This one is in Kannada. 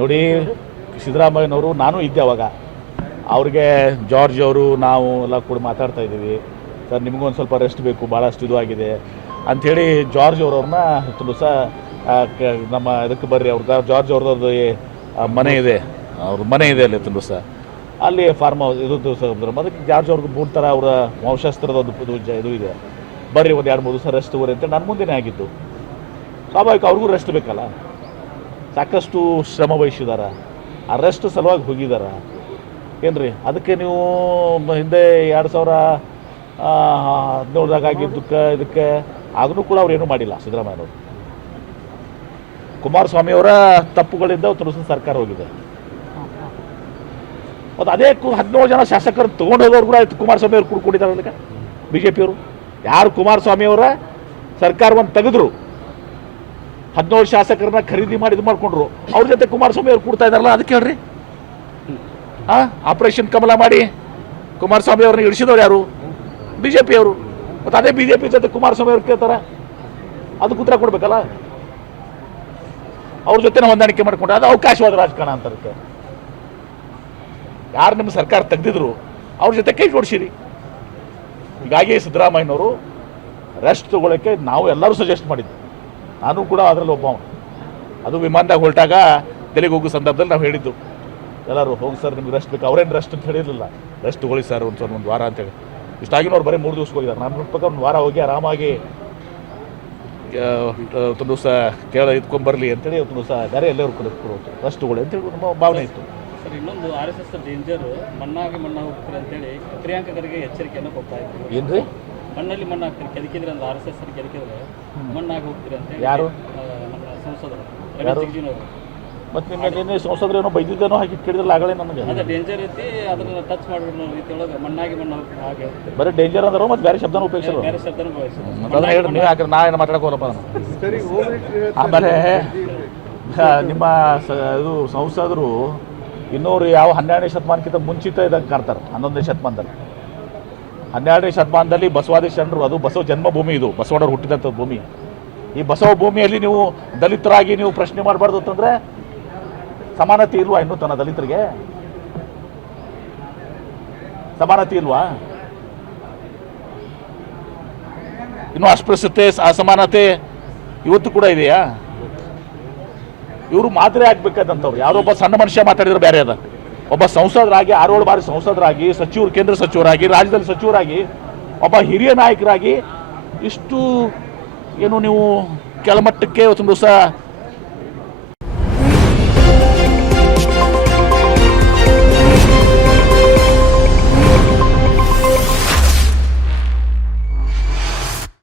ನೋಡಿ, ಸಿದ್ದರಾಮಯ್ಯನವರು ನಾನು ಇದ್ದೆ ಅವಾಗ, ಅವ್ರಿಗೆ ಜಾರ್ಜ್ ಅವರು ನಾವು ಎಲ್ಲ ಕೂಡ ಮಾತಾಡ್ತಾ ಇದ್ದೀವಿ, ಸರ್ ನಿಮಗೊಂದು ಸ್ವಲ್ಪ ರೆಸ್ಟ್ ಬೇಕು, ಭಾಳಷ್ಟು ಇದು ಆಗಿದೆ ಅಂಥೇಳಿ ಜಾರ್ಜ್ ಅವ್ರವ್ರನ್ನ ಸಹ ನಮ್ಮ ಇದಕ್ಕೆ ಬರ್ರಿ, ಅವ್ರ ಜಾರ್ಜ್ ಅವ್ರದ್ದು ಮನೆ ಇದೆ, ಅವ್ರ ಮನೆ ಇದೆ ಅಲ್ಲಿ ಸಹ, ಅಲ್ಲಿ ಫಾರ್ಮ್ ಹೌಸ್ ಇದು ಅದಕ್ಕೆ ಜಾರ್ಜ್ ಅವ್ರಿಗೆ ಮೂರು ಥರ ಅವರ ವಂಶಾಸ್ತ್ರದ ಒಂದು ಇದು ಇದೆ, ಬರ್ರಿ ಒಂದು 2-3 ದಿವಸ ರೆಸ್ಟ್ ತಗೋರಿ ಅಂತ ನನ್ನ ಮುಂದೆನೇ ಆಗಿದ್ದು. ಸ್ವಾಭಾವಿಕ ಅವ್ರಿಗೂ ರೆಸ್ಟ್ ಬೇಕಲ್ಲ, ಸಾಕಷ್ಟು ಶ್ರಮ ವಹಿಸಿದಾರ, ಆ ರೆಸ್ಟ್ ಸಲುವಾಗಿ ಹೋಗಿದಾರ ಏನ್ರಿ. ಅದಕ್ಕೆ ನೀವು ಹಿಂದೆ 2017ದಾಗ ಆಗಿದ್ದಕ್ಕೆ ಇದಕ್ಕೆ ಆಗಲೂ ಕೂಡ ಅವ್ರು ಏನೂ ಮಾಡಿಲ್ಲ ಸಿದ್ದರಾಮಯ್ಯನವರು. ಕುಮಾರಸ್ವಾಮಿಯವರ ತಪ್ಪುಗಳಿಂದ ಸರ್ಕಾರ ಹೋಗಿದೆ. ಮತ್ತು ಅದೇ 17 ಜನ ಶಾಸಕರು ತೊಗೊಂಡು ಹೋದವ್ರು ಕೂಡ ಕುಮಾರಸ್ವಾಮಿ ಅವ್ರು ಕೂಡ್ಕೊಂಡಿದ್ದಾರೆ. ಅದಕ್ಕೆ ಬಿ ಜೆ ಪಿಯವರು ಯಾರು ಕುಮಾರಸ್ವಾಮಿಯವರ ಸರ್ಕಾರವನ್ನು ತೆಗೆದ್ರು, 17 ಶಾಸಕರನ್ನ ಖರೀದಿ ಮಾಡಿ ಇದು ಮಾಡ್ಕೊಂಡ್ರು, ಅವ್ರ ಜೊತೆ ಕುಮಾರಸ್ವಾಮಿ ಅವ್ರು ಕೂಡ್ತಾ ಇದ್ದಾರಲ್ಲ, ಅದಕ್ಕೆ ಹೇಳ್ರಿ. ಆಪರೇಷನ್ ಕಮಲ ಮಾಡಿ ಕುಮಾರಸ್ವಾಮಿ ಅವ್ರನ್ನ ಇಳಿಸಿದವ್ರು ಯಾರು? ಬಿ ಜೆ ಪಿಯವರು. ಮತ್ತು ಅದೇ ಬಿ ಜೆ ಪಿ ಜೊತೆ ಕುಮಾರಸ್ವಾಮಿ ಅವ್ರು ಕೇಳ್ತಾರೆ, ಅದಕ್ಕೆ ಉತ್ತರ ಕೊಡ್ಬೇಕಲ್ಲ. ಅವ್ರ ಜೊತೆ ಹೊಂದಾಣಿಕೆ ಮಾಡ್ಕೊಂಡ್ರೆ ಅದು ಅವಕಾಶವಾದ ರಾಜಕಾರಣ ಅಂತದಕ್ಕೆ. ಯಾರು ನಿಮ್ಮ ಸರ್ಕಾರ ತೆಗೆದಿದ್ರು ಅವ್ರ ಜೊತೆ ಕೈ ಜೋಡಿಸಿರಿ. ಹೀಗಾಗಿ ಸಿದ್ದರಾಮಯ್ಯನವರು ರೆಸ್ಟ್ ತಗೊಳ್ಳೋಕ್ಕೆ ನಾವು ಎಲ್ಲರೂ ಸಜೆಸ್ಟ್ ಮಾಡಿದ್ವಿ, ನಾನು ಕೂಡ ಅದರಲ್ಲಿ ಒಬ್ಬ. ಅದು ವಿಮಾನದಾಗ ಹೊರಟಾಗ ಡೆಲ್ಲಿಗೆ ಹೋಗೋ ಸಂದರ್ಭದಲ್ಲಿ ನಾವು ಹೇಳಿದ್ದು ಎಲ್ಲರೂ, ಹೋಗಿ ಸರ್ ನಿಮ್ಗೆ ರೆಸ್ಟ್ ಬೇಕು. ಅವ್ರೇನು ರೆಸ್ಟ್ ಅಂತ ಹೇಳಿರಲಿಲ್ಲ, ರೆಸ್ಟ್ ತಗೊಳ್ಳಿ ಸರ್ ಒಂದು ವಾರ ಅಂತೇಳಿ. ಇಷ್ಟಾಗಿನವ್ರು ಬರೀ 3 ದಿವಸ ಹೋಗಿದ್ದಾರೆ. ನಾನು ಪ್ರಕಾರ ಒಂದು ವಾರ ಹೋಗಿ ಆರಾಮಾಗಿ ಒಂದು ದಿವಸ ಇದ್ಕೊಂಡ್ಬರಲಿ ಅಂತೇಳಿ ಒಂದು ದಿವಸ ಬೇರೆ ಎಲ್ಲರೂ ರೆಸ್ಟ್ ತಗೊಳ್ಳಿ ಅಂತೇಳಿ ನಮ್ಮ ಭಾವನೆ ಇತ್ತು. ಸರ್, ಇನ್ನೊಂದು RSS ಡೇಂಜರು ಮಣ್ಣು ಹೋಗ್ತಾರೆ ಅಂತೇಳಿ ಪ್ರಿಯಾಂಕಾ ಖರ್ಗೆ ಎಚ್ಚರಿಕೆಯನ್ನು ಕೊಡ್ತಾ ಇದ್ರು. ಏನ್ರಿ ಮಣ್ಣಲ್ಲಿ ಮಣ್ಣು ಹಾಕ್ತಾರೆ, ಕೆದಕಿದ್ರೆ ಅಂತ RSS ಕೆದಕಿದ್ರೆ ಮಣ್ಣಾಗಿ ಹೋಗ್ತೀರಿ ಅಂತ ಯಾರು? ನಮ್ಮ ಸಂಸದರು ಮತ್ತು ನಿನ್ನೆ ಸಂಸದರೇನೋ ಬೈದಿದ್ದೇನೋ ಹಾಕಿ ಕೇಳಿದ್ರಲ್ಲ ಆಗಲೇ ನನಗೆ. ಅದೇ ಡೇಂಜರ್ ಐತಿ, ಅದನ್ನ ಟಚ್ ಮಾಡಿರೋ ರೀತಿ ಒಳಗೆ ಮಣ್ಣು ಹಾಗೆ ಬರೀ ಡೇಂಜರ್ ಅಂದರು, ಮತ್ತು ಬೇರೆ ಶಬ್ದನ ಉಪಯೋಗಿಸೋರು. ಬೇರೆ ಶಬ್ದನೂ ಉಪಯೋಗಿಸೋದು. ಅದನ್ನ ಹೇಳಿ ನೀವು ಹಾಕಿದ್ರೆ ನಾ ಏನು ಮಾತಾಡೋಕೋರಪ್ಪ ನಾನು. ಆಮೇಲೆ ನಿಮ್ಮ ಇದು ಸಂಸದರು ಇನ್ನೂರು ಯಾವ 12ನೇ ಶತಮಾನಕ್ಕಿಂತ ಮುಂಚಿತ ಇದ್ದಂಗೆ ಕಾಣ್ತಾರೆ. 11ನೇ ಶತಮಾನದಲ್ಲಿ 12ನೇ ಶತಮಾನದಲ್ಲಿ ಬಸವಾದಿ ಶರಣರು, ಅದು ಬಸವ ಜನ್ಮಭೂಮಿ, ಇದು ಬಸವಣ್ಣರು ಹುಟ್ಟಿದಂಥ ಭೂಮಿ. ಈ ಬಸವ ಭೂಮಿಯಲ್ಲಿ ನೀವು ದಲಿತರಾಗಿ ನೀವು ಪ್ರಶ್ನೆ ಮಾಡಬಾರ್ದು ಅಂತಂದರೆ ಸಮಾನತೆ ಇಲ್ವಾ? ಇನ್ನೂ ತನ್ನ ದಲಿತರಿಗೆ ಸಮಾನತೆ ಇಲ್ವಾ? ಇನ್ನೂ ಅಸ್ಪೃಶ್ಯತೆ, ಅಸಮಾನತೆ ಇವತ್ತು ಕೂಡ ಇದೆಯಾ? ಇವರು ಮಾತ್ರ ಆಗ್ಬೇಕಾದಂಥವ್ರು. ಯಾವುದೋ ಒಬ್ಬ ಸಣ್ಣ ಮನುಷ್ಯ ಮಾತಾಡಿದ್ರೆ ಬೇರೆ ಅದ. ಒಬ್ಬ ಸಂಸದರಾಗಿ 6 ಬಾರಿ ಸಂಸದರಾಗಿ, ಸಚಿವರು, ಕೇಂದ್ರ ಸಚಿವರಾಗಿ, ರಾಜ್ಯದಲ್ಲಿ ಸಚಿವರಾಗಿ, ಒಬ್ಬ ಹಿರಿಯ ನಾಯಕರಾಗಿ ಇಷ್ಟು ಏನು ನೀವು ಕೆಳಮಟ್ಟಕ್ಕೆ ಒಂದು ದಿವಸ